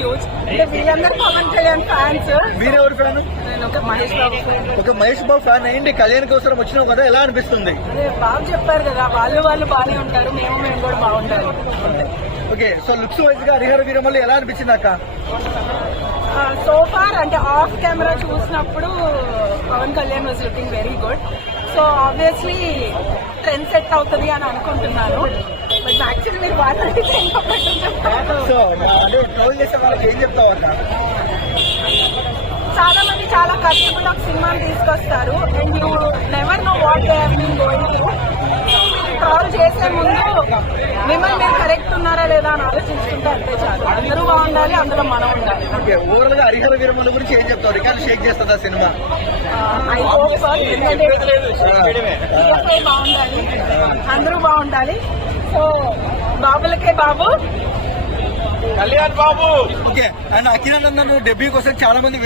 Huge అంటే వీళ్ళందరూ Pawan Kalyan fans మీరెవరు ఫ్యాన్ నేను ఒక మహేష్ బాబు. ఒక మహేష్ బాబు ఫ్యాన్ అయ్యింది కళ్యాణ్ కోసం వచ్చినావు కదా ఎలా అనిపిస్తుంది? అదే బాగా చెప్పారు కదా వాళ్ళు వాళ్ళు బాగానే ఉంటారు మేము మేము కూడా బాగుంటారు ఓకే సో లుక్స్ వైజ్గా హరిహర వీరమల్లి ఎలా అనిపించింది అక్క? సో ఫార్ అంటే ఆఫ్ కెమెరా చూసినప్పుడు Pawan Kalyan was looking very good so obviously trend set అవుతుంది అని అనుకుంటున్నాను. బట్ యాక్చువల్లీ మీరు చెప్తారు. సో అంటే ట్రోల్ చేసే వాళ్ళకి ఏం చెప్తావు అక్క చాలా మంది చాలా కష్టపడి ఒక సినిమాని తీసుకొస్తారు. And you never know what they been going to troll చేసే ముందు మిమ్మల్ని మీరు కరెక్ట్ ఉన్నారా లేదా అని ఆలోచించుకుంటే అంతే చాలు. అందరూ బాగుండాలి అందులో మనం ఉండాలి. ఓకే ఓవరాల్గా హరిహర వీరమల్లి గురించి ఏం చెప్తావు? రికార్డు షేక్ చేస్తుందా సినిమా? ఐ హోప్ ఎందుకంటే TFI బాగుండాలి. అందరూ బాగుండాలి. So బాబులకే Babu. Kalyan Babu. Okay. And Akhilanandan debut కోసం చాలా మంది